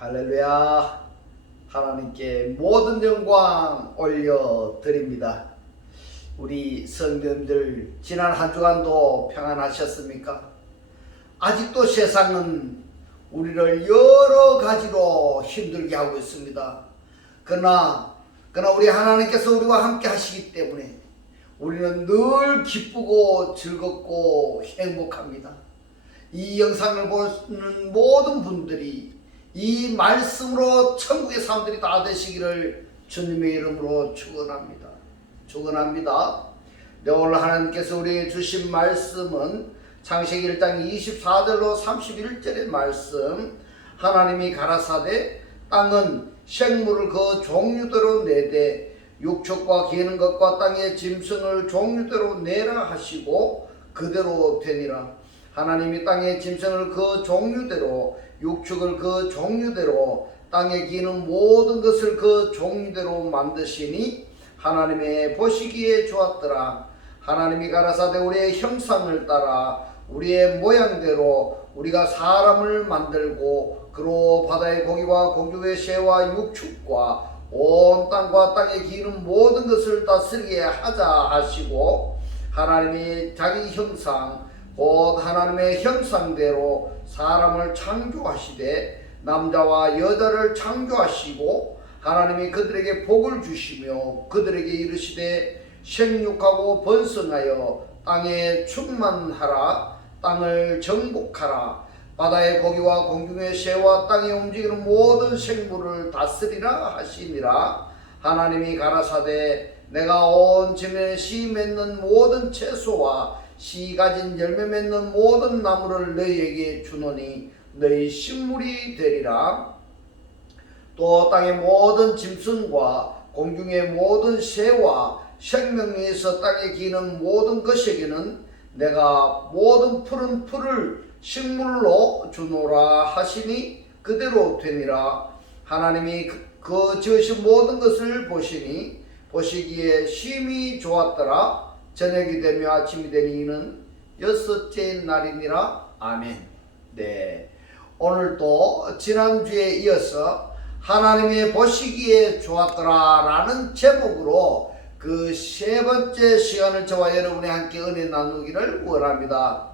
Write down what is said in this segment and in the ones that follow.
할렐루야. 하나님께 모든 영광 올려드립니다. 우리 성도님들 지난 한 주간도 평안하셨습니까? 아직도 세상은 우리를 여러 가지로 힘들게 하고 있습니다. 그러나 우리 하나님께서 우리와 함께 하시기 때문에 우리는 늘 기쁘고 즐겁고 행복합니다. 이 영상을 보는 모든 분들이 이 말씀으로 천국의 사람들이 다 되시기를 주님의 이름으로 축원합니다. 네, 오늘 하나님께서 우리에게 주신 말씀은 창세기 1장 24절로 31절의 말씀. 하나님이 가라사대 땅은 생물을 그 종류대로 내되 육축과 기는 것과 땅의 짐승을 종류대로 내라 하시고 그대로 되니라. 하나님이 땅의 짐승을 그 종류대로 육축을 그 종류대로 땅에 기는 모든 것을 그 종류대로 만드시니 하나님의 보시기에 좋았더라. 하나님이 가라사대 우리의 형상을 따라 우리의 모양대로 우리가 사람을 만들고 그로 바다의 고기와 고기의 새와 육축과 온 땅과 땅에 기는 모든 것을 다스리게 하자 하시고 하나님이 자기 형상 곧 하나님의 형상대로 사람을 창조하시되 남자와 여자를 창조하시고 하나님이 그들에게 복을 주시며 그들에게 이르시되 생육하고 번성하여 땅에 충만하라. 땅을 정복하라. 바다의 고기와 공중의 새와 땅에 움직이는 모든 생물을 다스리라 하시니라. 하나님이 가라사대 내가 온 지면에 씨 맺는 모든 채소와 씨 가진 열매 맺는 모든 나무를 너희에게 주노니 너희 식물이 되리라. 또 땅의 모든 짐승과 공중의 모든 새와 생명에서 땅에 기는 모든 것에게는 내가 모든 푸른 풀을 식물로 주노라 하시니 그대로 되니라. 하나님이 그 지으신 모든 것을 보시기에 심히 좋았더라. 저녁이 되며 아침이 되니 이는 여섯째 날이니라. 아멘. 네, 오늘도 지난주에 이어서 하나님의 보시기에 좋았더라 라는 제목으로 그 세 번째 시간을 저와 여러분이 함께 은혜 나누기를 원합니다.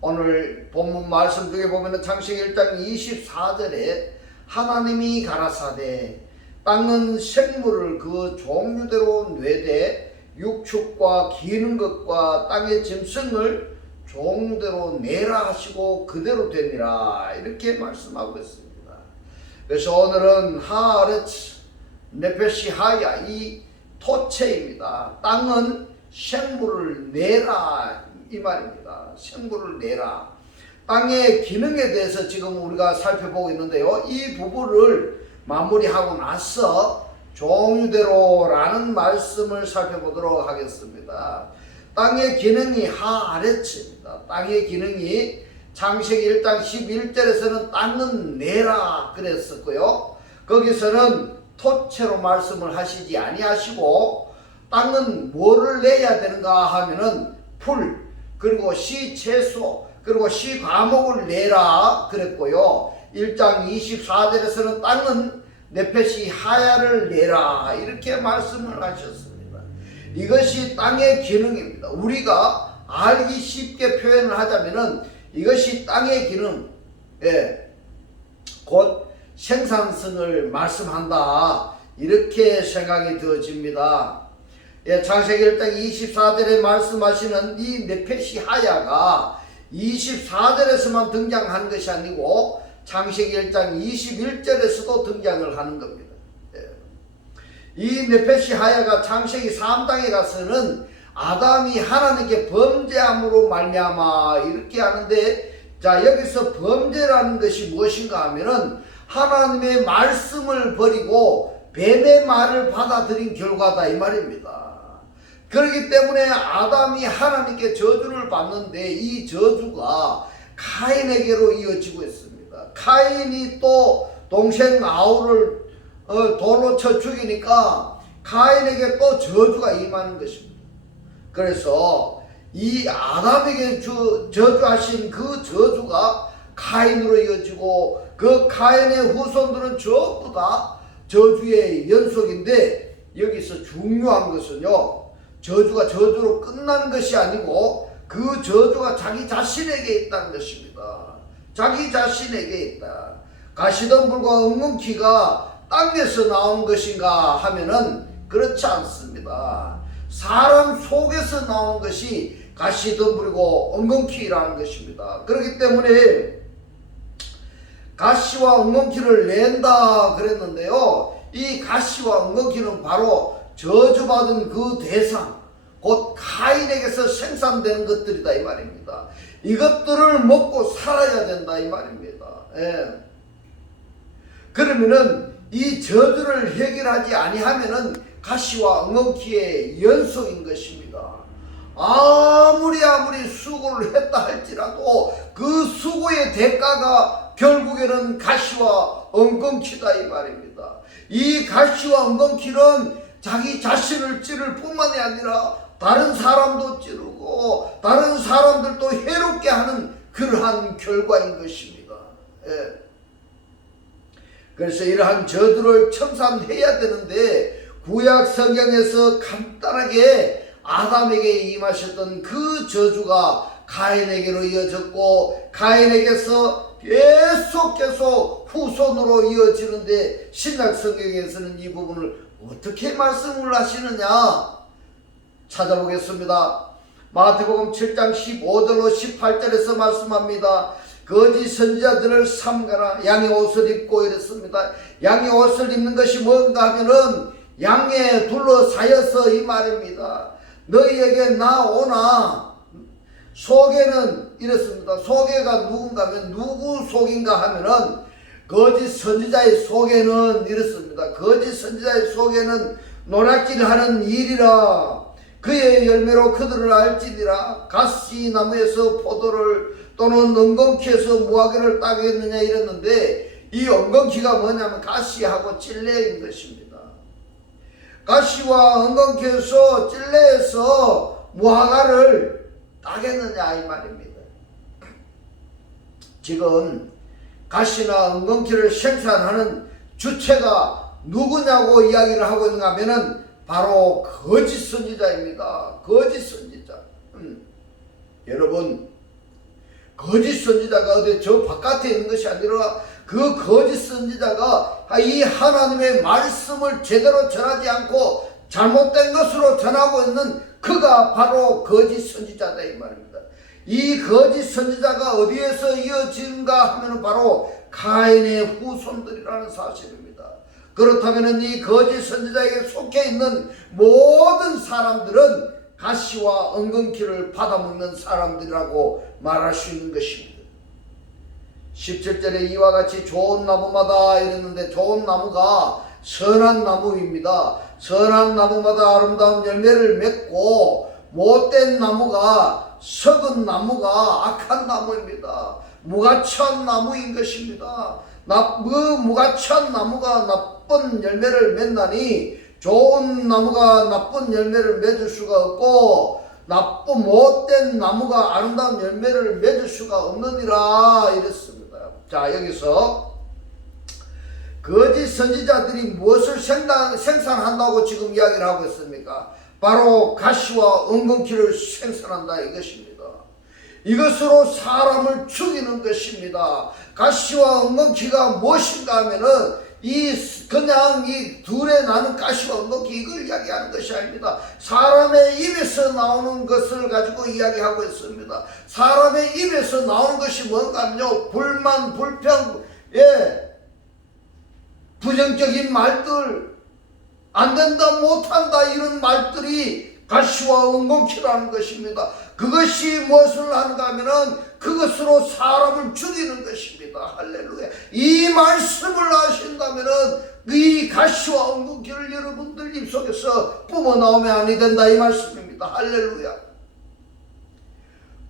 오늘 본문 말씀 중에 보면 창세기 1장 24절에 하나님이 가라사대 땅은 생물을 그 종류대로 내되 육축과 기는 것과 땅의 짐승을 종류대로 내라 하시고 그대로 되니라 이렇게 말씀하고 있습니다. 그래서 오늘은 하아레츠 네페시 하야 이 토체입니다. 땅은 생물을 내라 이 말입니다. 생물을 내라. 땅의 기능에 대해서 지금 우리가 살펴보고 있는데요. 이 부분을 마무리하고 나서 종류대로라는 말씀을 살펴보도록 하겠습니다. 땅의 기능이 하아레츠입니다. 땅의 기능이 창세기 1장 11절에서는 땅은 내라 그랬었고요. 거기서는 토체로 말씀을 하시지 아니하시고 땅은 뭐를 내야 되는가 하면은 풀 그리고 씨 채소 그리고 씨 과목을 내라 그랬고요. 1장 24절에서는 땅은 네페시 하야를 내라 이렇게 말씀을 하셨습니다. 이것이 땅의 기능입니다. 우리가 알기 쉽게 표현을 하자면은 이것이 땅의 기능, 곧 생산성을 말씀한다 이렇게 생각이 되어집니다. 창세기 1장 24절에 말씀하시는 이 네페시 하야가 24절에서만 등장한 것이 아니고 창세기 1장 21절에서도 등장을 하는 겁니다. 이 네페시 하야가 창세기 3장에 가서는 아담이 하나님께 범죄함으로 말미암아 이렇게 하는데, 자 여기서 범죄라는 것이 무엇인가 하면은 하나님의 말씀을 버리고 뱀의 말을 받아들인 결과다 이 말입니다. 그렇기 때문에 아담이 하나님께 저주를 받는데 이 저주가 카인에게로 이어지고 있습니다. 카인이 또 동생 아울을 돌로 쳐 죽이니까 카인에게 또 저주가 임하는 것입니다. 그래서 이 아담에게 저주하신 그 저주가 카인으로 이어지고 그 카인의 후손들은 전부 다 저주의 연속인데, 여기서 중요한 것은요, 저주가 저주로 끝나는 것이 아니고 그 저주가 자기 자신에게 있다는 것입니다. 자기 자신에게 있다. 가시덤불과 엉겅퀴가 땅에서 나온 것인가 하면은 그렇지 않습니다. 사람 속에서 나온 것이 가시덤불이고 엉겅퀴라는 것입니다. 그렇기 때문에 가시와 엉겅퀴를 낸다 그랬는데요, 이 가시와 엉겅퀴는 바로 저주받은 그 대상, 곧 카인에게서 생산되는 것들이다 이 말입니다. 이것들을 먹고 살아야 된다 이 말입니다. 예. 그러면은 이 저주를 해결하지 아니하면은 가시와 엉겅퀴의 연속인 것입니다. 아무리 수고를 했다 할지라도 그 수고의 대가가 결국에는 가시와 엉겅퀴다 이 말입니다. 이 가시와 엉겅퀴는 자기 자신을 찌를 뿐만이 아니라 다른 사람도 찌르고 다른 사람들도 해롭게 하는 그러한 결과인 것입니다. 예. 그래서 이러한 저주를 청산해야 되는데, 구약 성경에서 간단하게 아담에게 임하셨던 그 저주가 가인에게로 이어졌고, 가인에게서 계속 후손으로 이어지는데, 신약 성경에서는 이 부분을 어떻게 말씀을 하시느냐 찾아보겠습니다. 마태복음 7장 15절로 18절에서 말씀합니다. 거짓 선지자들을 삼가라. 양의 옷을 입고 이랬습니다. 양의 옷을 입는 것이 뭔가 하면은 양에 둘러싸여서 이 말입니다. 너희에게 나오나, 소개는 이랬습니다. 소개가 누군가 하면 누구 속인가 하면은 거짓 선지자의 소개는 이렇습니다. 거짓 선지자의 소개는 노략질하는 일이라. 그의 열매로 그들을 알지니라. 가시나무에서 포도를 또는 엉겅퀴에서 무화과를 따겠느냐 이랬는데, 이 엉겅퀴가 뭐냐면 가시하고 찔레인 것입니다. 가시와 엉겅퀴에서 찔레에서 무화과를 따겠느냐 이 말입니다. 지금 가시나 엉겅퀴를 생산하는 주체가 누구냐고 이야기를 하고 있는가 하면은 바로 거짓 선지자입니다. 거짓 선지자. 여러분, 거짓 선지자가 어디 저 바깥에 있는 것이 아니라 그 거짓 선지자가 이 하나님의 말씀을 제대로 전하지 않고 잘못된 것으로 전하고 있는 그가 바로 거짓 선지자다 이 말입니다. 이 거짓 선지자가 어디에서 이어지는가 하면 바로 가인의 후손들이라는 사실입니다. 그렇다면 이 거짓 선지자에게 속해 있는 모든 사람들은 가시와 엉겅퀴를 받아먹는 사람들이라고 말할 수 있는 것입니다. 17절에 이와 같이 좋은 나무마다 이랬는데, 좋은 나무가 선한 나무입니다. 선한 나무마다 아름다운 열매를 맺고, 못된 나무가, 썩은 나무가 악한 나무입니다. 무가치한 나무인 것입니다. 무가치한 나무가 나쁜 열매를 맺나니 좋은 나무가 나쁜 열매를 맺을 수가 없고, 못된 나무가 아름다운 열매를 맺을 수가 없느니라 이랬습니다. 자, 여기서 거짓 선지자들이 무엇을 생산한다고 지금 이야기를 하고 있습니까? 바로 가시와 엉겅퀴를 생산한다 이것입니다. 이것으로 사람을 죽이는 것입니다. 가시와 엉겅퀴가 무엇인가 하면은 그냥 이 둘에 나는 가시와 엉겅퀴 이걸 이야기하는 것이 아닙니다. 사람의 입에서 나오는 것을 가지고 이야기하고 있습니다. 사람의 입에서 나오는 것이 뭔가 하면요, 불만, 불평, 부정적인 말들, 안 된다, 못한다 이런 말들이 가시와 엉겅퀴라는 것입니다. 그것이 무엇을 하는가 하면은 그것으로 사람을 죽이는 것입니다. 할렐루야. 이 말씀을 하신다면은 이 가시와 엉겅퀴를 여러분들 입속에서 뿜어나오면 아니 된다 이 말씀입니다. 할렐루야.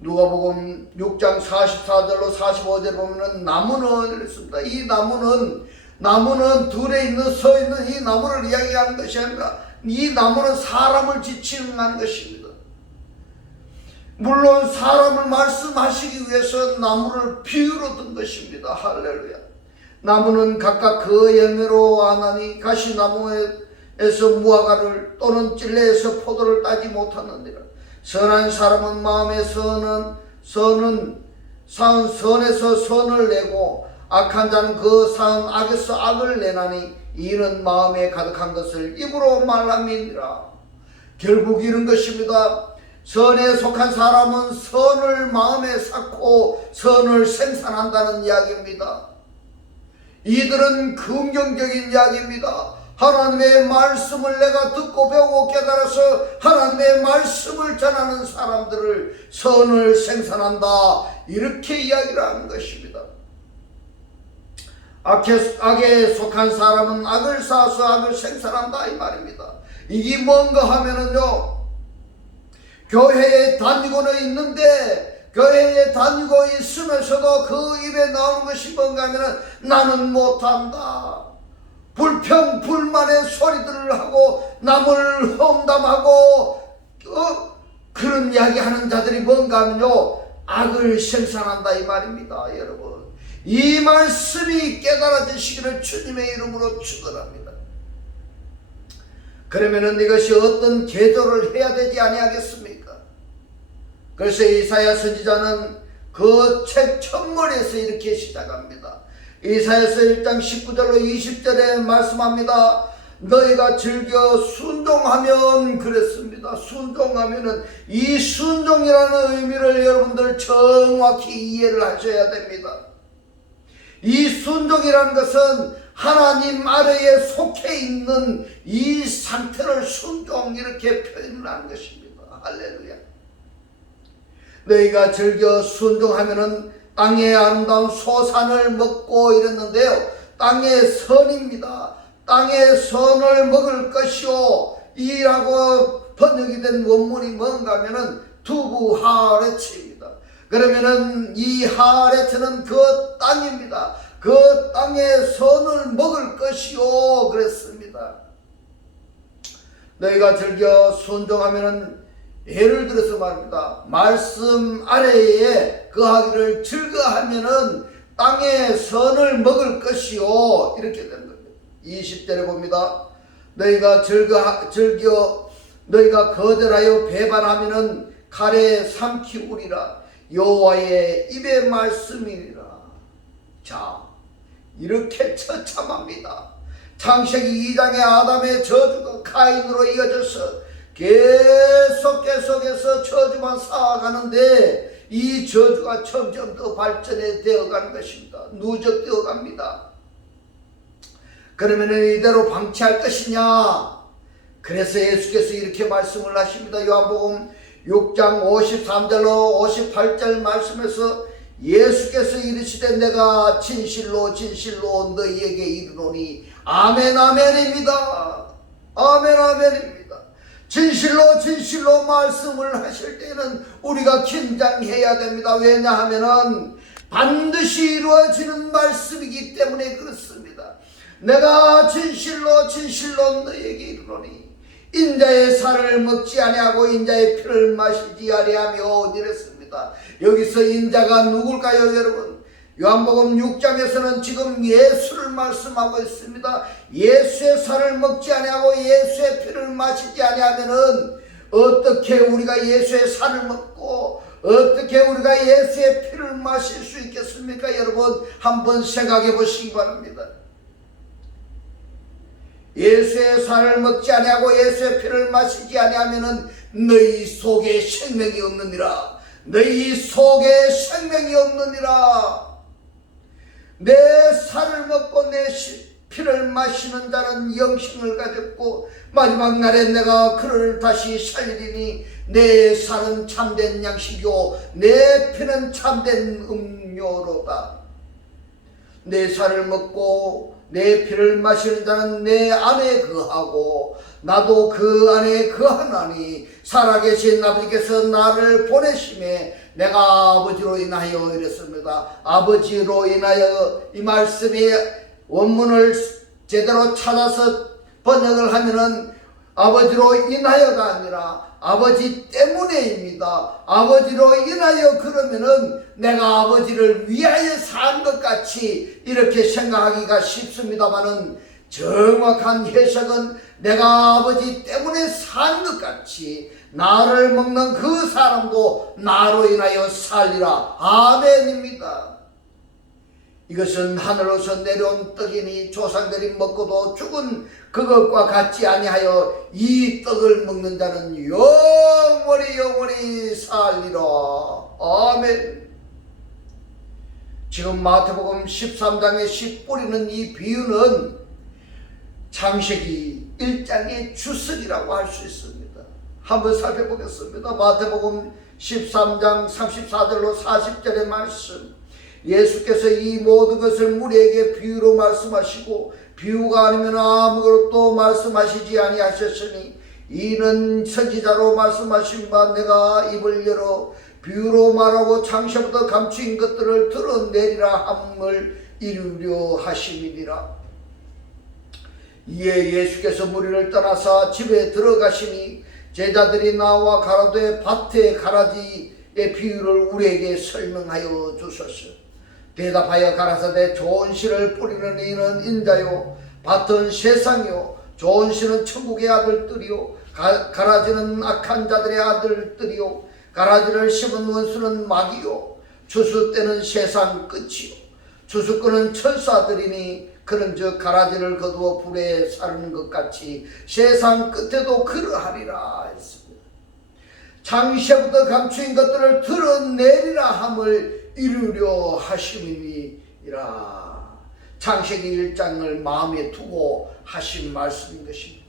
누가복음 6장 44절로 45절 보면은 나무는 이랬습니다. 이 나무는 둘에 서 있는 이 나무를 이야기하는 것이 아니라 이 나무는 사람을 지칭하는 것입니다. 물론 사람을 말씀하시기 위해서 나무를 비유로 든 것입니다. 할렐루야. 나무는 각각 그 열매로 아나니 가시나무에서 무화과를 또는 찔레에서 포도를 따지 못하느니라. 선한 사람은 마음에 선에서 선을 내고 악한 자는 그 사은 악에서 악을 내나니 이는 마음에 가득한 것을 입으로 말함이니라. 결국 이런 것입니다. 선에 속한 사람은 선을 마음에 쌓고 선을 생산한다는 이야기입니다. 이들은 긍정적인 이야기입니다. 하나님의 말씀을 내가 듣고 배우고 깨달아서 하나님의 말씀을 전하는 사람들을 선을 생산한다, 이렇게 이야기를 하는 것입니다. 악에 속한 사람은 악을 쌓아서 악을 생산한다, 이 말입니다. 이게 뭔가 하면은요, 교회에 다니고는 있는데 교회에 다니고 있으면서도 그 입에 나오는 것이 뭔가 하면은 나는 못한다, 불평 불만의 소리들을 하고 남을 험담하고 그런 이야기하는 자들이 뭔가 하면요, 악을 생산한다, 이 말입니다. 여러분, 이 말씀이 깨달아지시기를 주님의 이름으로 축원합니다. 그러면은 이것이 어떤 계조를 해야 되지 아니하겠습니까? 그래서 이사야 선지자는 그 책 첫머리에서 이렇게 시작합니다. 이사야서 1장 19절로 20절에 말씀합니다. 너희가 즐겨 순종하면, 그랬습니다. 순종하면은, 이 순종이라는 의미를 여러분들 정확히 이해를 하셔야 됩니다. 이 순종이라는 것은 하나님 아래에 속해 있는 이 상태를 순종, 이렇게 표현을 하는 것입니다. 할렐루야. 너희가 즐겨 순종하면은 땅의 아름다운 소산을 먹고 이랬는데요, 땅의 선입니다. 땅의 선을 먹을 것이요, 이라고 번역이 된 원문이 뭔가 하면은 두부 하레츠입니다. 그러면은 이 하레츠는 그 땅입니다. 그 땅의 선을 먹을 것이요, 그랬습니다. 너희가 즐겨 순종하면은, 예를 들어서 말입니다, 말씀 아래에 거하기를 즐거하면은 땅의 선을 먹을 것이요, 이렇게 되는 겁니다. 20절에 봅니다. 너희가 너희가 거절하여 배반하면은 칼에 삼키우리라. 여호와의 입의 말씀이니라. 자, 이렇게 처참합니다. 창세기 2장의 아담의 저주가 가인으로 이어져서 계속해서 저주만 쌓아가는데 이 저주가 점점 더 발전해 되어가는 것입니다. 누적되어 갑니다. 그러면 이대로 방치할 것이냐? 그래서 예수께서 이렇게 말씀을 하십니다. 요한복음 6장 53절로 58절 말씀에서 예수께서 이르시되 내가 진실로 진실로 너희에게 이르노니, 아멘 아멘입니다. 아멘 아멘입니다. 진실로 진실로 말씀을 하실 때는 우리가 긴장해야 됩니다. 왜냐하면은 반드시 이루어지는 말씀이기 때문에 그렇습니다. 내가 진실로 진실로 너희에게 이르노니 인자의 살을 먹지 아니하고 인자의 피를 마시지 아니하며, 이랬습니다. 여기서 인자가 누굴까요, 여러분? 요한복음 6장에서는 지금 예수를 말씀하고 있습니다. 예수의 살을 먹지 아니하고 예수의 피를 마시지 아니하면은 어떻게 우리가 예수의 살을 먹고 어떻게 우리가 예수의 피를 마실 수 있겠습니까? 여러분, 한번 생각해 보시기 바랍니다. 예수의 살을 먹지 아니하고 예수의 피를 마시지 아니하면은 너희 속에 생명이 없느니라. 너희 속에 생명이 없느니라. 내 살을 먹고 내 피를 마시는 자는 영생을 가졌고 마지막 날에 내가 그를 다시 살리니 내 살은 참된 양식이요 내 피는 참된 음료로다. 내 살을 먹고 내 피를 마시는 자는 내 안에 거하고 나도 그 안에 거하나니 살아계신 아버지께서 나를 보내심에 내가 아버지로 인하여 이랬습니다. 아버지로 인하여, 이 말씀이 원문을 제대로 찾아서 번역을 하면은 아버지로 인하여가 아니라 아버지 때문에입니다. 아버지로 인하여 그러면은 내가 아버지를 위하여 산 것 같이 이렇게 생각하기가 쉽습니다만은 정확한 해석은 내가 아버지 때문에 산 것 같이 나를 먹는 그 사람도 나로 인하여 살리라. 아멘입니다. 이것은 하늘로서 내려온 떡이니 조상들이 먹고도 죽은 그것과 같지 아니하여 이 떡을 먹는 자는 영원히 살리라. 아멘. 지금 마태복음 13장에 씨 뿌리는 이 비유는 창세기 1장의 주석이라고 할 수 있습니다. 한번 살펴보겠습니다. 마태복음 13장 34절로 40절의 말씀. 예수께서 이 모든 것을 우리에게 비유로 말씀하시고 비유가 아니면 아무것도 말씀하시지 아니하셨으니 이는 선지자로 말씀하신 바 내가 입을 열어 비유로 말하고 창세부터 감추인 것들을 드러내리라 함을 이루려 하심이니라. 이에 예수께서 무리를 떠나사 집에 들어가시니 제자들이 나와 가로되 밭의 가라지의 비유를 우리에게 설명하여 주소서. 대답하여 가라사대 좋은 씨를 뿌리는 이는 인자요 밭은 세상이요 좋은 씨는 천국의 아들들이요 가라지는 악한 자들의 아들들이요 가라지를 심은 원수는 마귀요 추수 때는 세상 끝이요 추수꾼은 천사들이니 그런즉 가라지를 거두어 불에 사르는 것 같이 세상 끝에도 그러하리라 했습니다. 창세부터 감추인 것들을 드러내리라 함을 이루려 하심이니라. 창세기 1장을 마음에 두고 하신 말씀인 것입니다.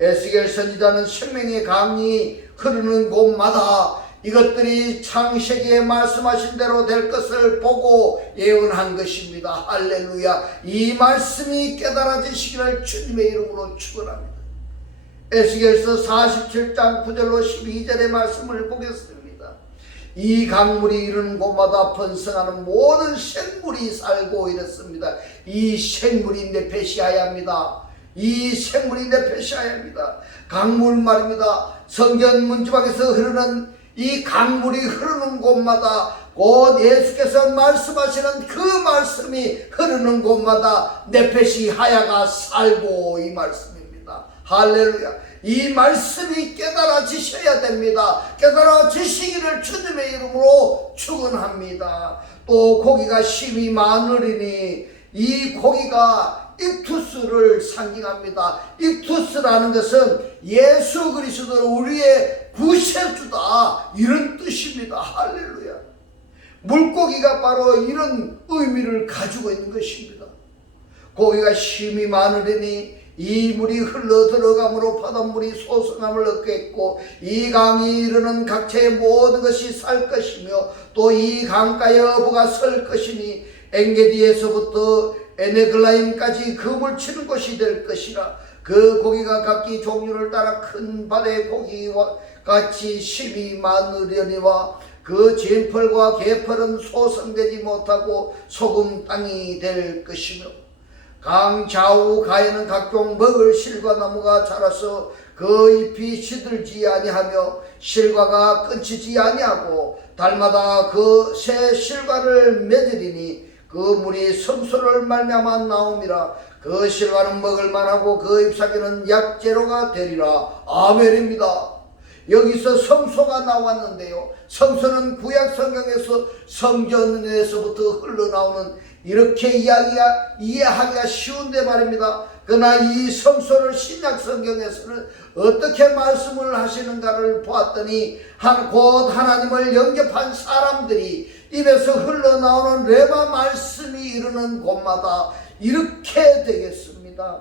에스겔 선지자는 생명의 강이 흐르는 곳마다 이것들이 창세기에 말씀하신 대로 될 것을 보고 예언한 것입니다. 할렐루야. 이 말씀이 깨달아지시기를 주님의 이름으로 축원합니다. 에스겔서 47장 9절로 12절의 말씀을 보겠습니다. 이 강물이 이르는 곳마다 번성하는 모든 생물이 살고 이랬습니다. 이 생물이 네페시아야 합니다. 이 생물이 네페시아야 합니다. 강물 말입니다. 성전 문지방에서 흐르는 이 강물이 흐르는 곳마다 곧 예수께서 말씀하시는 그 말씀이 흐르는 곳마다 네페시아야가 살고 이 말씀입니다. 할렐루야. 이 말씀이 깨달아지셔야 됩니다. 깨달아지시기를 주님의 이름으로 축원합니다. 또 고기가 심이 많으리니 이 고기가 익투스를 상징합니다. 익투스라는 것은 예수 그리스도를 우리의 구세주다 이런 뜻입니다. 할렐루야. 물고기가 바로 이런 의미를 가지고 있는 것입니다. 고기가 심이 많으리니 이 물이 흘러 들어감으로 바닷물이 소성함을 얻겠고 이 강이 이르는 각체의 모든 것이 살 것이며 또 이 강가에 어부가 설 것이니 엔게디에서부터 에네글라임까지 금을 치는 곳이 될 것이라. 그 고기가 각기 종류를 따라 큰 바다의 고기와 같이 심이 많으려니와 그 진펄과 개펄은 소성되지 못하고 소금 땅이 될 것이며 강 좌우 가에는 각종 먹을 실과나무가 자라서 그 잎이 시들지 아니하며 실과가 끊치지 아니하고 달마다 그 새 실과를 맺으리니 그 물이 성소를 말미암아 나옴이라. 그 실과는 먹을 만하고 그 잎사귀는 약재로가 되리라. 아멘입니다. 여기서 성소가 나왔는데요, 성소는 구약 성경에서 성전에서부터 흘러나오는 이렇게 이해하기가 쉬운데 말입니다. 그러나 이 성소를 신약 성경에서는 어떻게 말씀을 하시는가를 보았더니 곧 하나님을 영접한 사람들이 입에서 흘러나오는 레마 말씀이 이르는 곳마다 이렇게 되겠습니다.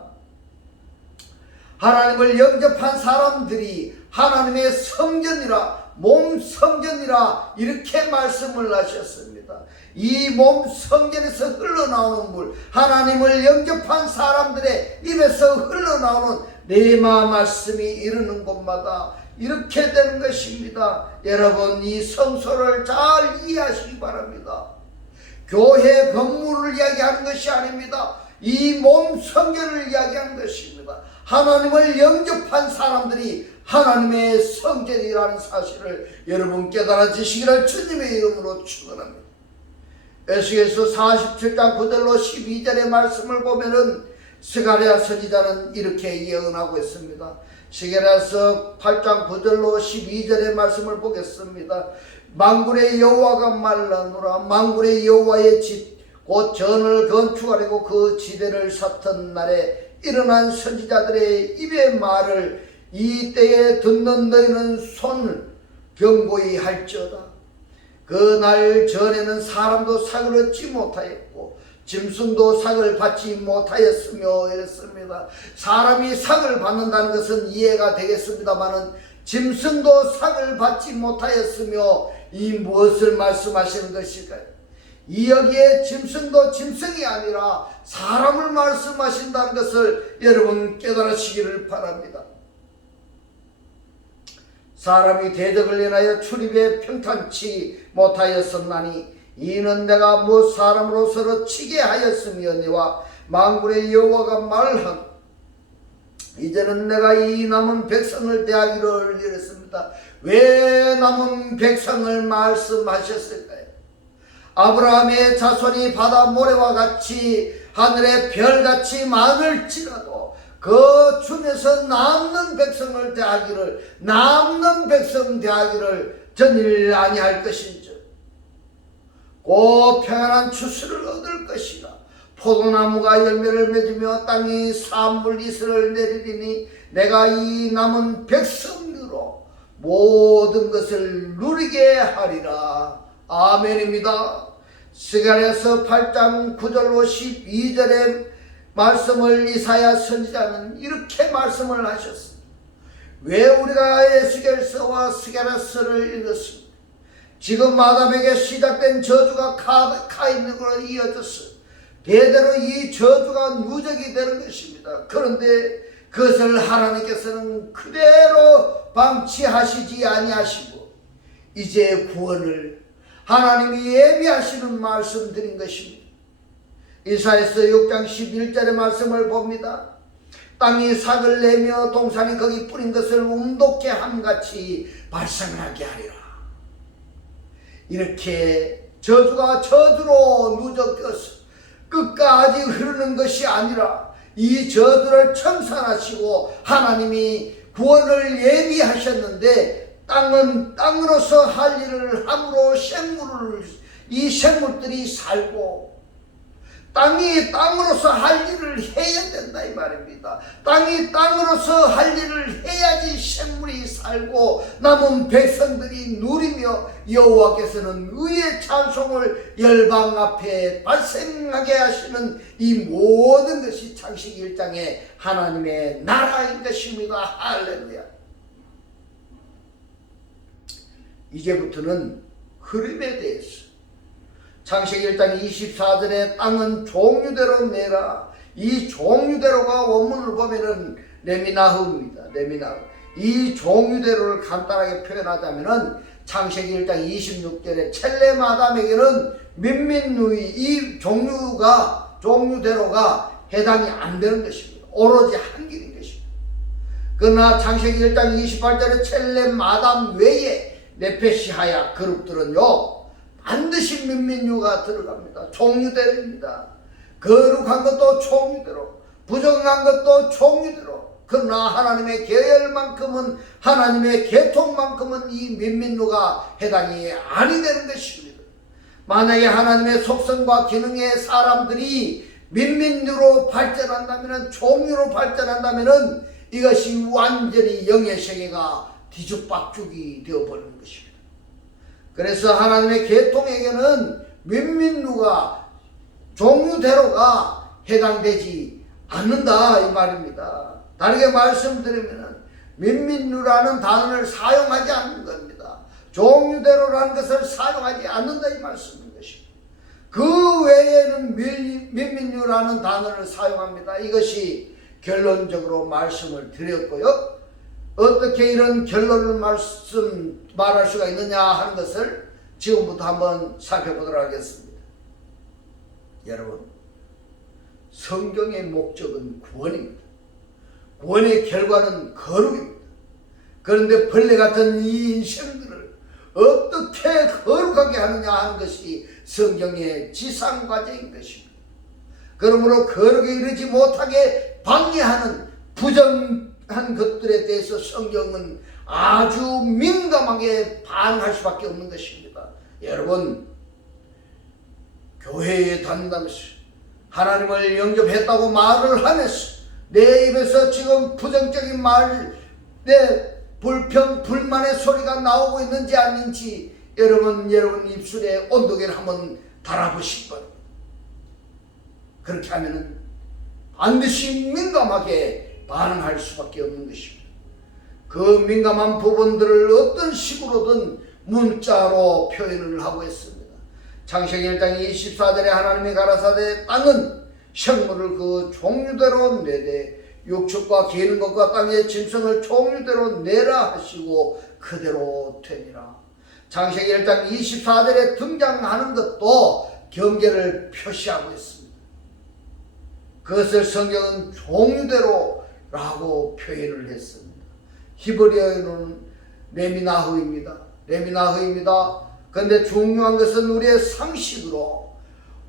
하나님을 영접한 사람들이 하나님의 성전이라, 몸 성전이라 이렇게 말씀을 하셨습니다. 이 몸 성전에서 흘러나오는 물, 하나님을 영접한 사람들의 입에서 흘러나오는 레마 말씀이 이르는 곳마다 이렇게 되는 것입니다. 여러분, 이 성소를 잘 이해하시기 바랍니다. 교회 건물을 이야기하는 것이 아닙니다. 이 몸 성결을 이야기하는 것입니다. 하나님을 영접한 사람들이 하나님의 성전이라는 사실을 여러분 깨달아지시기를 주님의 이름으로 축원합니다. 에스겔서 47장 9절로 12절의 말씀을 보면은 스가랴 선지자는 이렇게 예언하고 있습니다. 스가랴서 8장 9절로 12절의 말씀을 보겠습니다. 만군의 여호와가 말하노라. 만군의 여호와의 집 곧 전을 건축하려고 그 지대를 샀던 날에 일어난 선지자들의 입의 말을 이 때에 듣는 너희는 손을 경고히 할지어다. 그 날 전에는 사람도 삭을 얻지 못하였고 짐승도 삭을 받지 못하였으며 이랬습니다. 사람이 삭을 받는다는 것은 이해가 되겠습니다마는 짐승도 삭을 받지 못하였으며 이 무엇을 말씀하시는 것일까요? 이 여기에 짐승도 짐승이 아니라 사람을 말씀하신다는 것을 여러분 깨달으시기를 바랍니다. 사람이 대적을 인하여 출입에 평탄치 못하였었나니 이는 내가 못 사람으로 서로 치게 하였으며니와 만군의 여호와가 말한 이제는 내가 이 남은 백성을 대하기를 이랬습니다. 왜 남은 백성을 말씀하셨을까요? 아브라함의 자손이 바다 모래와 같이 하늘의 별같이 많을지라도 그 중에서 남는 백성을 대하기를 남는 백성 대하기를 전일 아니할 것인지 곧 평안한 추수를 얻을 것이라. 포도나무가 열매를 맺으며 땅이 산물 이슬을 내리리니 내가 이 남은 백성으로 모든 것을 누리게 하리라. 아멘입니다. 스가랴서 8장 9절로 12절의 말씀을 이사야 선지자는 이렇게 말씀을 하셨습니다. 왜 우리가 에스겔서와 스가랴서를 읽었습니까? 지금 아담에게 시작된 저주가 카인으로 이어졌어. 대대로 이 저주가 누적이 되는 것입니다. 그런데 그것을 하나님께서는 그대로 방치하시지 아니하시고 이제 구원을 하나님이 예비하시는 말씀 드린 것입니다. 이사야서 6장 11절의 말씀을 봅니다. 땅이 삭을 내며 동산이 거기 뿌린 것을 움돋게 함같이 발생하게 하리라. 이렇게 저주가 저주로 누적되어서 끝까지 흐르는 것이 아니라 이 저주를 청산하시고 하나님이 구원을 예비하셨는데 땅은 땅으로서 할 일을 함으로 이 생물들이 살고 땅이 땅으로서 할 일을 해야 된다 이 말입니다. 땅이 땅으로서 할 일을 해야지 생물이 살고 남은 백성들이 누리며 여호와께서는 의의 찬송을 열방 앞에 발생하게 하시는 이 모든 것이 창세기 1장의 하나님의 나라인 것입니다. 할렐루야. 이제부터는 흐름에 대해서 창세기 1장 24절에 땅은 종류대로 내라. 이 종류대로가 원문을 보면은 레미나흐입니다. 레미나흐. 이 종류대로를 간단하게 표현하자면은 창세기 1장 26절에 첼렘 아담에게는 민민누이 이 종류대로가 해당이 안 되는 것입니다. 오로지 한 길인 것입니다. 그러나 창세기 1장 28절에 첼렘 아담 외에 네페시하야 그룹들은요 반드시 민민유가 들어갑니다. 종류대로입니다. 거룩한 것도 종류대로, 부정한 것도 종류대로. 그러나 하나님의 계열만큼은 하나님의 계통만큼은 이 민민유가 해당이 아니 되는 것입니다. 만약에 하나님의 속성과 기능의 사람들이 민민유로 발전한다면 종류로 발전한다면 이것이 완전히 영의 세계가 뒤죽박죽이 되어버리는 것입니다. 그래서 하나님의 계통에게는 민민유가 종류대로가 해당되지 않는다 이 말입니다. 다르게 말씀드리면 민민유라는 단어를 사용하지 않는 겁니다. 종류대로라는 것을 사용하지 않는다 이 말씀인 것입니다. 그 외에는 민민유라는 단어를 사용합니다. 이것이 결론적으로 말씀을 드렸고요. 어떻게 이런 결론을 말할 수가 있느냐 하는 것을 지금부터 한번 살펴보도록 하겠습니다. 여러분, 성경의 목적은 구원입니다. 구원의 결과는 거룩입니다. 그런데 벌레 같은 이 인생들을 어떻게 거룩하게 하느냐 하는 것이 성경의 지상과제인 것입니다. 그러므로 거룩에 이르지 못하게 방해하는 부정한 것들에 대해서 성경은 아주 민감하게 반응할 수밖에 없는 것입니다. 여러분, 교회에 다닌다면서 하나님을 영접했다고 말을 하면서 내 입에서 지금 부정적인 말, 내 불평, 불만의 소리가 나오고 있는지 아닌지 여러분 입술에 온도계를 한번 달아보시기 바랍니다. 그렇게 하면은 반드시 민감하게 반응할 수밖에 없는 것입니다. 그 민감한 부분들을 어떤 식으로든 문자로 표현을 하고 있습니다. 창세기 1장 24절에 하나님이 가라사대 땅은 생물을 그 종류대로 내되 육축과 기는 것과 땅의 짐승을 종류대로 내라 하시고 그대로 되니라. 창세기 1장 24절에 등장하는 것도 경계를 표시하고 있습니다. 그것을 성경은 종류대로라고 표현을 했습니다. 히브리어로는 레미나흐입니다. 그런데 중요한 것은 우리의 상식으로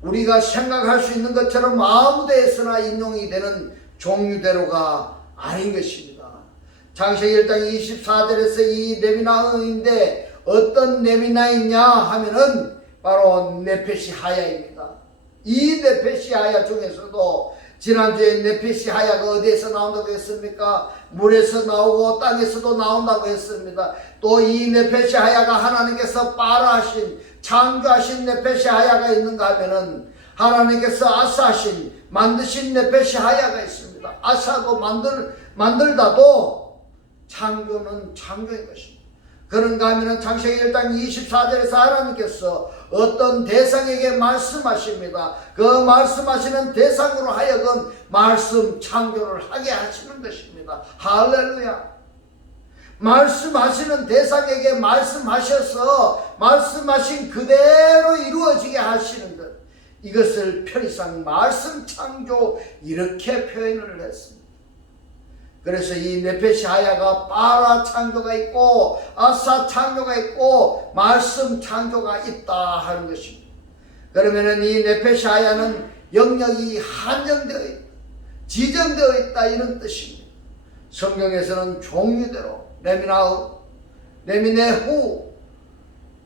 우리가 생각할 수 있는 것처럼 아무 데에서나 인용이 되는 종류대로가 아닌 것입니다. 창세기 1장 24절에서 이 레미나흐인데 어떤 레미나이냐 하면은 바로 네페시 하야입니다. 이 네페시 하야 중에서도 지난주에 네페시 하야가 어디에서 나온다고 했습니까? 물에서 나오고 땅에서도 나온다고 했습니다. 또 이 네페시 하야가 하나님께서 빠라하신 창조하신 네페시 하야가 있는가 하면은 하나님께서 아사하신 만드신 네페시 하야가 있습니다. 아사도 만들다도 창조는 창조인 것입니다. 그런가 하면은 창세기 1장 24절에서 하나님께서 어떤 대상에게 말씀하십니다. 그 말씀하시는 대상으로 하여금 말씀 창조를 하게 하시는 것입니다. 할렐루야. 말씀하시는 대상에게 말씀하셔서 말씀하신 그대로 이루어지게 하시는 것, 이것을 편의상 말씀 창조 이렇게 표현을 했습니다. 그래서 이 네페시 하야가 빠라 창조가 있고 아사 창조가 있고 말씀 창조가 있다 하는 것입니다. 그러면은 이 네페시 하야는 영역이 한정되어 있다, 지정되어 있다 이런 뜻입니다. 성경에서는 종류대로 레미네후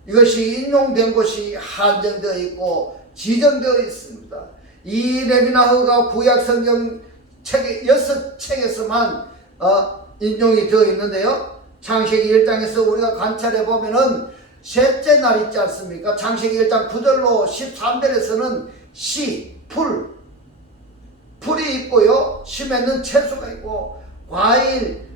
이것이 인용된 곳이 한정되어 있고 지정되어 있습니다. 이 레미나흐가 구약 성경 책 6책에서만 인용이 되어 있는데요. 창세기 1장에서 우리가 관찰해 보면은 셋째 날 있지 않습니까? 창세기 1장 9절로 13절에서는 풀이 있고요. 씨 맺는 채소가 있고 과일,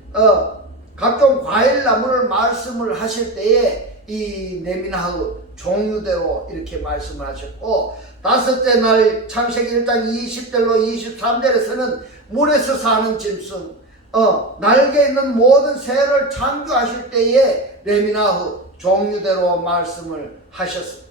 각종 과일 나무를 말씀을 하실 때에 이 레미나흐 종류대로 이렇게 말씀을 하셨고, 다섯째 날 창세기 1장 20절로 23절에서는 물에서 사는 짐승, 날개 있는 모든 새를 창조하실 때에 레미나흐 종류대로 말씀을 하셨습니다.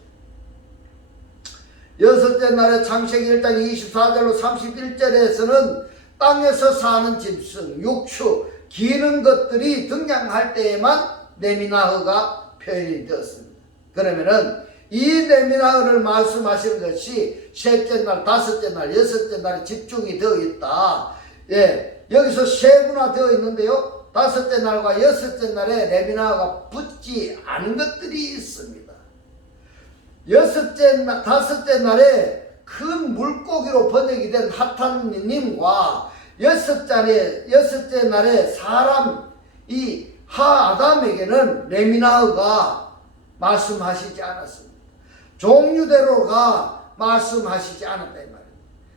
여섯째 날에 창세기 1장 24절로 31절에서는 땅에서 사는 짐승, 육축, 기는 것들이 등장할 때에만 레미나흐가 표현이 되었습니다. 그러면은 이 레미나흐를 말씀하시는 것이 셋째 날, 다섯째 날, 여섯째 날에 집중이 되어 있다. 여기서 세분화되어 있는데요. 다섯째 날과 여섯째 날에 레미나흐가 붙지 않은 것들이 있습니다. 다섯째 날에 큰 물고기로 번역이 된 하탄님과 여섯째 날에 사람 이 하아담에게는 레미나흐가 말씀하시지 않았습니다. 종류대로가 말씀하시지 않았다 이 말입니다.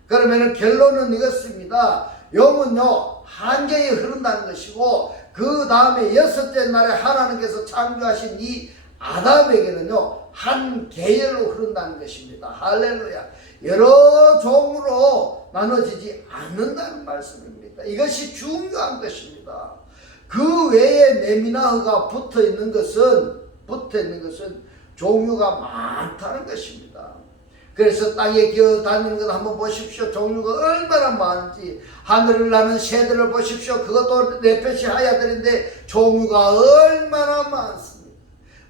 그러면 결론은 이것입니다. 영은요 한계에 흐른다는 것이고, 그 다음에 여섯째 날에 하나님께서 창조하신 이 아담에게는요 한 계열로 흐른다는 것입니다. 할렐루야. 여러 종으로 나눠지지 않는다는 말씀입니다. 이것이 중요한 것입니다. 그 외에 레미나흐가 붙어 있는 것은 종류가 많다는 것입니다. 그래서 땅에 기어다니는 것 한번 보십시오. 종류가 얼마나 많은지. 하늘을 나는 새들을 보십시오. 그것도 네페시 하야들인데 종류가 얼마나 많습니다.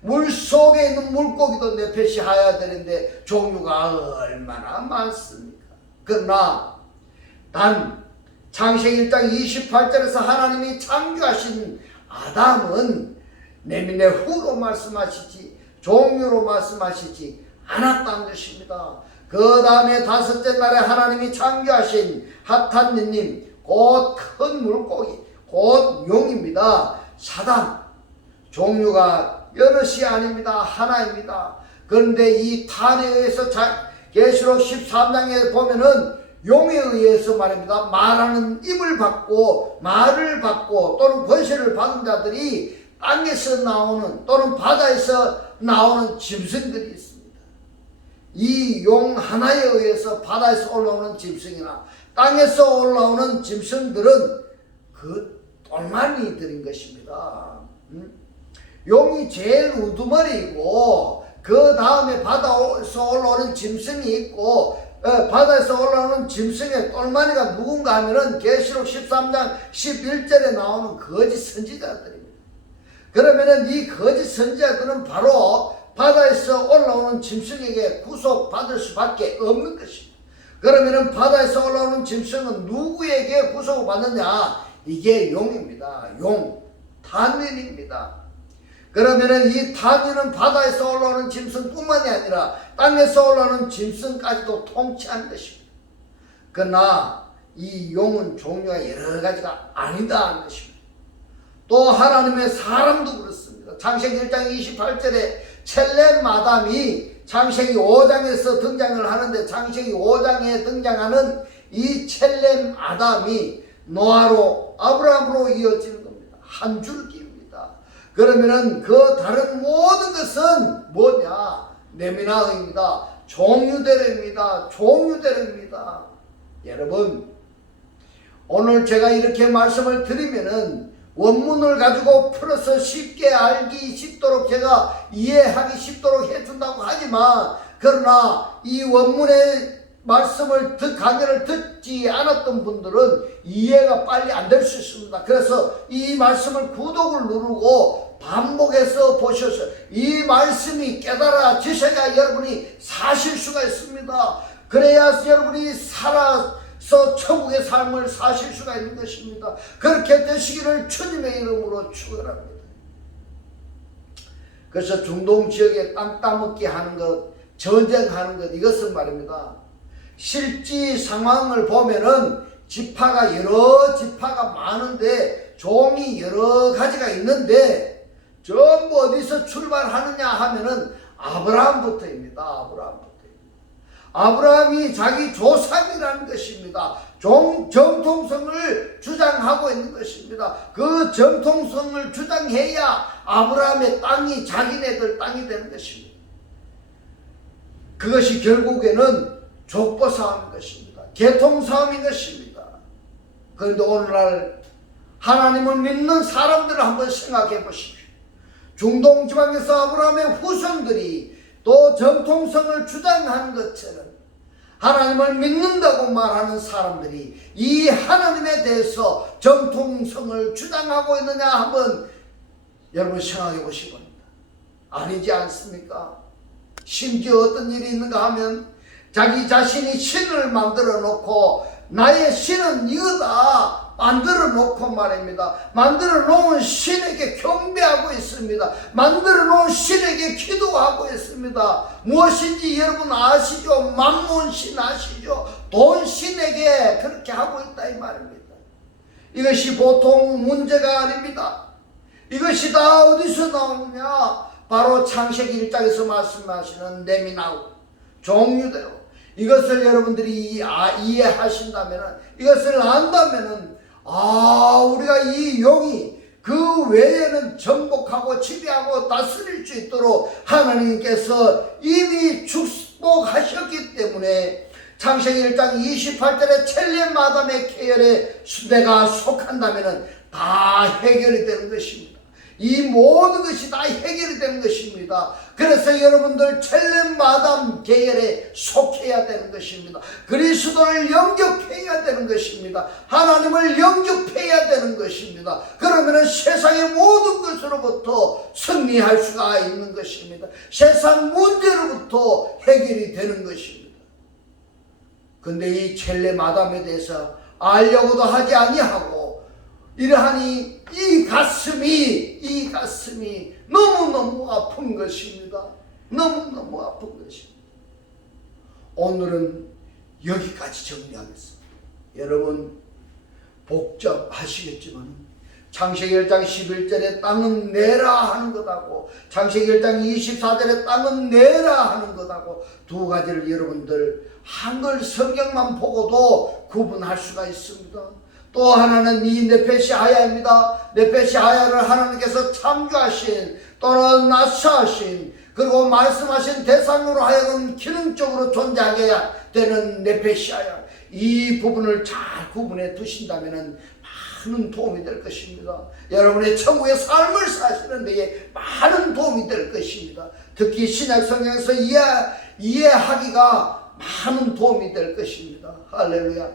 물속에 있는 물고기도 네페시 하야들인데 종류가 얼마나 많습니까? 그러나 단 창세기 1장 28절에서 하나님이 창조하신 아담은 내민의 후로 말씀하시지 종류로 말씀하시지 않았다는 것입니다. 그 다음에 다섯째 날에 하나님이 창조하신 하탄님 곧 큰 물고기 곧 용입니다. 사단 종류가 여럿이 아닙니다. 하나입니다. 그런데 이 탄에 의해서 계시록 13장에 보면은 용에 의해서 말입니다. 말하는 입을 받고 말을 받고 또는 권세를 받은 자들이 땅에서 나오는 또는 바다에서 나오는 짐승들이 있습니다. 이 용 하나에 의해서 바다에서 올라오는 짐승이나 땅에서 올라오는 짐승들은 그 똘마니들인 것입니다. 용이 제일 우두머리이고 그 다음에 바다에서 올라오는 짐승이 있고 바다에서 올라오는 짐승의 똘마니가 누군가 하면은 계시록 13장 11절에 나오는 거짓 선지자들입니다. 그러면은 이 거짓 선지자들은 바로 바다에서 올라오는 짐승에게 구속받을 수밖에 없는 것입니다. 그러면은 바다에서 올라오는 짐승은 누구에게 구속을 받느냐? 이게 용입니다. 용, 탄윈입니다. 그러면은 이 탄윈은 바다에서 올라오는 짐승뿐만이 아니라 땅에서 올라오는 짐승까지도 통치하는 것입니다. 그러나 이 용은 종류가 여러 가지가 아니다 하는 것입니다. 또 하나님의 사람도 그렇습니다. 창세기 1장 28절에 첼렘 아담이 창세기 5장에서 등장을 하는데 창세기 5장에 등장하는 이 첼렘 아담이 노아로 아브라함으로 이어지는 겁니다. 한 줄기입니다. 그러면은 그 다른 모든 것은 뭐냐? 네미나입니다. 종류대로입니다. 종류대로입니다. 여러분 오늘 제가 이렇게 말씀을 드리면은 원문을 가지고 풀어서 쉽게 알기 쉽도록 제가 이해하기 쉽도록 해준다고 하지만 그러나 이 원문의 말씀을 강의를 듣지 않았던 분들은 이해가 빨리 안 될 수 있습니다. 그래서 이 말씀을 구독을 누르고 반복해서 보셔서 이 말씀이 깨달아지셔야 여러분이 사실 수가 있습니다. 그래야 여러분이 살아서 천국의 삶을 사실 수가 있는 것입니다. 그렇게 되시기를 주님의 이름으로 축원합니다. 그래서 중동 지역에 땅 따먹기 하는 것, 전쟁하는 것, 이것은 말입니다. 실제 상황을 보면은 지파가 여러 지파가 많은데 종이 여러 가지가 있는데 전부 어디서 출발하느냐 하면은 아브라함부터입니다. 아브라함이 자기 조상이라는 것입니다. 정통성을 주장하고 있는 것입니다. 그 정통성을 주장해야 아브라함의 땅이 자기네들 땅이 되는 것입니다. 그것이 결국에는 족보싸움인 것입니다. 계통싸움인 것입니다. 그런데 오늘날 하나님을 믿는 사람들을 한번 생각해 보십시오. 중동 지방에서 아브라함의 후손들이 또 정통성을 주장하는 것처럼 하나님을 믿는다고 말하는 사람들이 이 하나님에 대해서 정통성을 주장하고 있느냐 한번 여러분 생각해 보시기 바랍니다. 아니지 않습니까? 심지어 어떤 일이 있는가 하면 자기 자신이 신을 만들어 놓고 나의 신은 이거다 만들어 놓고 말입니다. 만들어 놓은 신에게 경배하고 있습니다. 만들어 놓은 신에게 기도하고 있습니다. 무엇인지 여러분 아시죠? 만몬신 아시죠? 돈신에게 그렇게 하고 있다 이 말입니다. 이것이 보통 문제가 아닙니다. 이것이 다 어디서 나오느냐? 바로 창세기 1장에서 말씀하시는 네미나우 종류대로 이것을 여러분들이 이해하신다면 이것을 안다면 우리가 이 용이 그 외에는 정복하고 지배하고 다스릴 수 있도록 하나님께서 이미 축복하셨기 때문에 창세기 1장 28절에 첼렘 아담의 계열에 내가 속한다면 다 해결이 되는 것입니다. 이 모든 것이 다 해결이 되는 것입니다. 그래서 여러분들 첼렘 마담 계열에 속해야 되는 것입니다. 그리스도를 영접해야 되는 것입니다. 하나님을 영접해야 되는 것입니다. 그러면 세상의 모든 것으로부터 승리할 수가 있는 것입니다. 세상 문제로부터 해결이 되는 것입니다. 근데 이 첼렘 아담에 대해서 알려고도 하지 아니하고 이러하니 이 가슴이 너무너무 아픈 것입니다. 너무너무 아픈 것입니다. 오늘은 여기까지 정리하겠습니다. 여러분 복잡하시겠지만 창세기 1장 11절에 땅은 내라 하는 것하고 창세기 1장 24절에 땅은 내라 하는 것하고 두 가지를 여러분들 한글 성경만 보고도 구분할 수가 있습니다. 또 하나는 이 네페시 아야입니다. 네페시 아야를 하나님께서 창조하신 또는 나사하신 그리고 말씀하신 대상으로 하여금 기능적으로 존재하게 되는 네페시 아야, 이 부분을 잘 구분해 두신다면 많은 도움이 될 것입니다. 여러분의 천국의 삶을 사시는 데에 많은 도움이 될 것입니다. 특히 신약 성경에서 이해하기가 많은 도움이 될 것입니다. 할렐루야.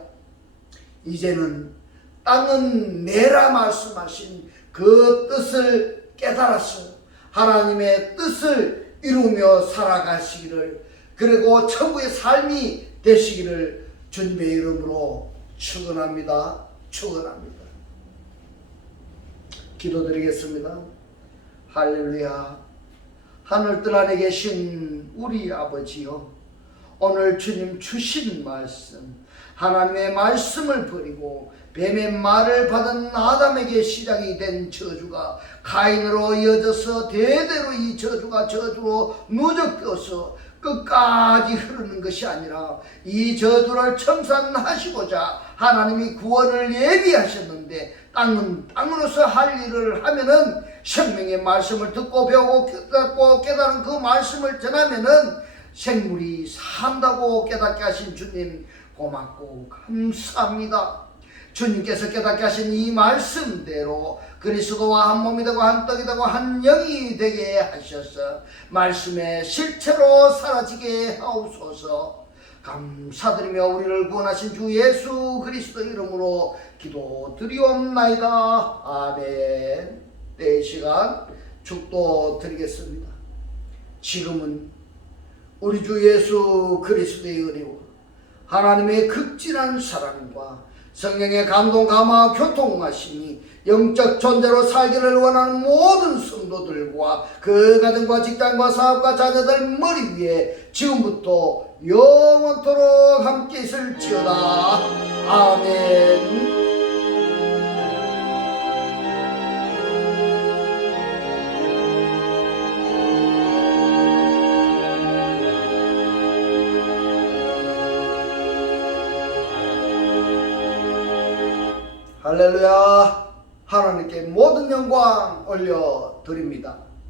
이제는 땅은 내라 말씀하신 그 뜻을 깨달아서 하나님의 뜻을 이루며 살아가시기를, 그리고 천국의 삶이 되시기를 주님의 이름으로 축원합니다. 축원합니다. 기도드리겠습니다. 할렐루야. 하늘뜰 안에 계신 우리 아버지요, 오늘 주님 주신 말씀, 하나님의 말씀을 버리고 뱀의 말을 받은 아담에게 시작이 된 저주가 가인으로 이어져서 대대로 이 저주가 저주로 누적되어서 끝까지 흐르는 것이 아니라 이 저주를 청산하시고자 하나님이 구원을 예비하셨는데 땅은 땅으로서 할 일을 하면은 생명의 말씀을 듣고 배우고 깨달은 그 말씀을 전하면은 생물이 산다고 깨닫게 하신 주님 고맙고 감사합니다. 주님께서 깨닫게 하신 이 말씀대로 그리스도와 한 몸이 되고 한 떡이 되고 한 영이 되게 하셔서 말씀의 실체로 사라지게 하옵소서. 감사드리며 우리를 구원하신 주 예수 그리스도 이름으로 기도드리옵나이다. 아멘. 네, 이 시간 축도 드리겠습니다. 지금은 우리 주 예수 그리스도의 은혜와 하나님의 극진한 사랑과 성령의 감동, 감화, 교통하심이 영적 존재로 살기를 원하는 모든 성도들과 그 가정과 직장과 사업과 자녀들 머리 위에 지금부터 영원토록 함께 있을지어다. 아멘. 할렐루야. 하나님께 모든 영광 올려드립니다.